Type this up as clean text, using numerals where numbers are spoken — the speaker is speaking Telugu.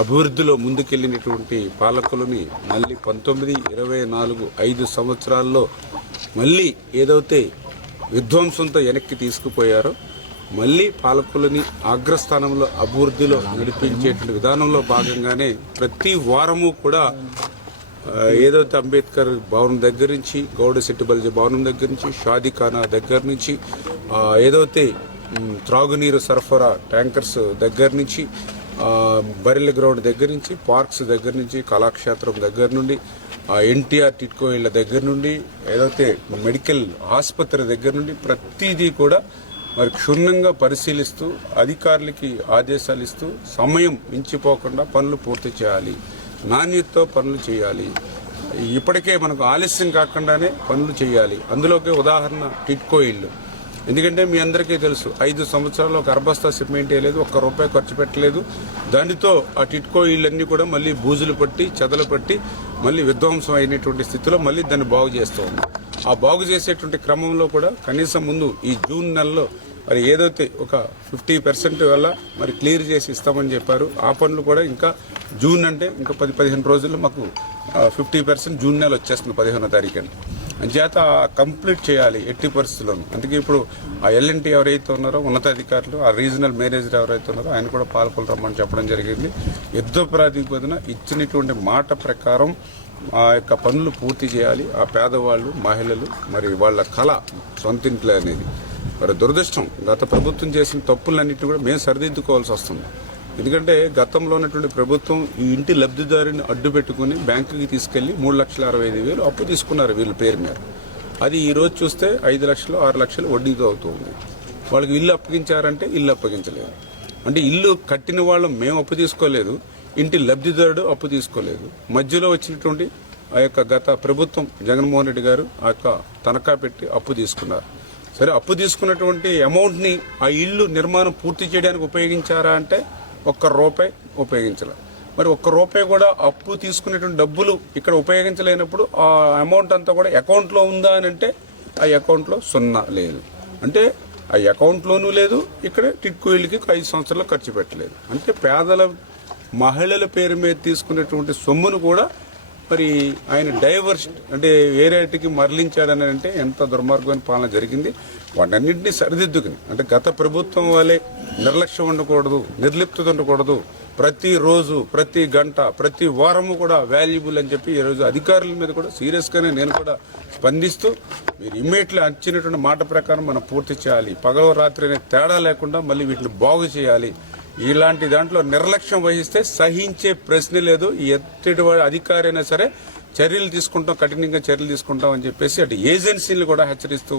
అభివృద్ధిలో ముందుకెళ్లినటువంటి పాలకులని మళ్ళీ 19, 24, 5 సంవత్సరాల్లో మళ్ళీ ఏదైతే విధ్వంసంతో వెనక్కి తీసుకుపోయారో మళ్ళీ పాలకులని అగ్రస్థానంలో అభివృద్ధిలో నడిపించేటువంటి విధానంలో భాగంగానే ప్రతి వారము కూడా ఏదైతే అంబేద్కర్ భవనం దగ్గర నుంచి గౌడ సెట్టిబల్జీ భవనం దగ్గర నుంచి షాదీఖానా దగ్గర నుంచి ఏదైతే త్రాగునీరు సరఫరా ట్యాంకర్స్ దగ్గర నుంచి బరిల గ్రౌండ్ దగ్గర నుంచి పార్క్స్ దగ్గర నుంచి కళాక్షేత్రం దగ్గర నుండి ఎన్టీఆర్ టిట్కో ఇళ్ల దగ్గర నుండి ఏదైతే మెడికల్ ఆసుపత్రి దగ్గర నుండి ప్రతిదీ కూడా మరి క్షుణ్ణంగా పరిశీలిస్తూ అధికారులకి ఆదేశాలు ఇస్తూ సమయం మించిపోకుండా పనులు పూర్తి చేయాలి, నాణ్యతతో పనులు చేయాలి. ఇప్పటికే మనకు ఆలస్యం కాకుండానే పనులు చేయాలి. అందులోకి ఉదాహరణ టిట్కో ఇళ్ళు. ఎందుకంటే మీ అందరికీ తెలుసు 5 సంవత్సరాల్లో ఒక అర్బస్తా సిమెంట్ వేయలేదు, ₹1 ఖర్చు పెట్టలేదు. దానితో ఆ టిట్కో ఇళ్ళన్నీ కూడా మళ్ళీ బూజులు పట్టి చెదలు పట్టి మళ్ళీ విధ్వంసం అయినటువంటి స్థితిలో మళ్ళీ దాన్ని బాగు చేస్తూ ఉంది. ఆ బాగు చేసేటువంటి క్రమంలో కూడా కనీసం ముందు ఈ జూన్ నెలలో మరి ఏదైతే ఒక 50% వల్ల మరి క్లియర్ చేసి ఇస్తామని చెప్పారు. ఆ పనులు కూడా ఇంకా జూన్ అంటే ఇంకా 10-15 రోజుల్లో మాకు 50% జూన్ నెల వచ్చేస్తుంది 15వ తారీఖున. అంచేత కంప్లీట్ చేయాలి ఎట్టి పరిస్థితుల్లోనూ. అందుకే ఇప్పుడు ఆ ఎల్ఎన్టీ ఎవరైతే ఉన్నారో ఉన్నతాధికారులు, ఆ రీజనల్ మేనేజర్ ఎవరైతే ఉన్నారో ఆయన కూడా పాలకులు రమ్మని చెప్పడం జరిగింది. యుద్ధ ప్రాతిపదికన ఇచ్చినటువంటి మాట ప్రకారం ఆ యొక్క పనులు పూర్తి చేయాలి. ఆ పేదవాళ్ళు, మహిళలు మరి వాళ్ళ కళ సొంతింట్లో అనేది మరి దురదృష్టం. గత ప్రభుత్వం చేసిన తప్పులన్నింటినీ కూడా మేము సరిదిద్దుకోవాల్సి వస్తుంది. ఎందుకంటే గతంలో ఉన్నటువంటి ప్రభుత్వం ఈ ఇంటి లబ్ధిదారుని అడ్డు పెట్టుకుని బ్యాంకుకి తీసుకెళ్లి 3,65,000 అప్పు తీసుకున్నారు వీళ్ళ పేరు మీద. అది ఈ రోజు చూస్తే 5 లక్షలు 6 లక్షలు వడ్డీతో అవుతుంది. వాళ్ళకి ఇల్లు అప్పగించారంటే ఇల్లు అప్పగించలేదు. అంటే ఇల్లు కట్టిన వాళ్ళు మేము అప్పు తీసుకోలేదు, ఇంటి లబ్ధిదారుడు అప్పు తీసుకోలేదు. మధ్యలో వచ్చినటువంటి ఆ యొక్క గత ప్రభుత్వం జగన్మోహన్ రెడ్డి గారు ఆ యొక్క తనఖా పెట్టి అప్పు తీసుకున్నారు. సరే, అప్పు తీసుకున్నటువంటి అమౌంట్ని ఆ ఇల్లు నిర్మాణం పూర్తి చేయడానికి ఉపయోగించారా అంటే ₹1 ఉపయోగించాల. మరి ₹1 కూడా అప్పు తీసుకునేటువంటి డబ్బులు ఇక్కడ ఉపయోగించలేనప్పుడు ఆ అమౌంట్ అంతా కూడా అకౌంట్లో ఉందా అని అంటే ఆ అకౌంట్లో 0 లేదు. అంటే ఆ అకౌంట్లోనూ లేదు, ఇక్కడ టిట్కో ఇళ్ళకి 5 సంవత్సరాలు ఖర్చు పెట్టలేదు. అంటే పేదల మహిళల పేరు మీద తీసుకునేటువంటి సొమ్మును కూడా మరి ఆయన డైవర్స్ అంటే వేరేటికి మరలించాడని అంటే ఎంత దుర్మార్గమైన పాలన జరిగింది. వాటన్నింటినీ సరిదిద్దుకుని అంటే గత ప్రభుత్వం వల్లే నిర్లక్ష్యం ఉండకూడదు, నిర్లిప్తత ఉండకూడదు. ప్రతిరోజు, ప్రతి గంట, ప్రతి వారము కూడా వాల్యుబుల్ అని చెప్పి ఈరోజు అధికారుల మీద కూడా సీరియస్గానే నేను కూడా స్పందిస్తూ మీరు ఇమ్మీడియట్లీ వచ్చినటువంటి మాట ప్రకారం మనం పూర్తి చేయాలి. పగల రాత్రి అనే తేడా లేకుండా మళ్ళీ వీటిని బాగు చేయాలి. ఇలాంటి దాంట్లో నిర్లక్ష్యం వహిస్తే సహించే ప్రశ్న లేదు. ఎత్తటి అధికారి అయినా సరే చర్యలు తీసుకుంటాం, కఠినంగా చర్యలు తీసుకుంటాం అని చెప్పేసి అటు ఏజెన్సీలు కూడా హెచ్చరిస్తూ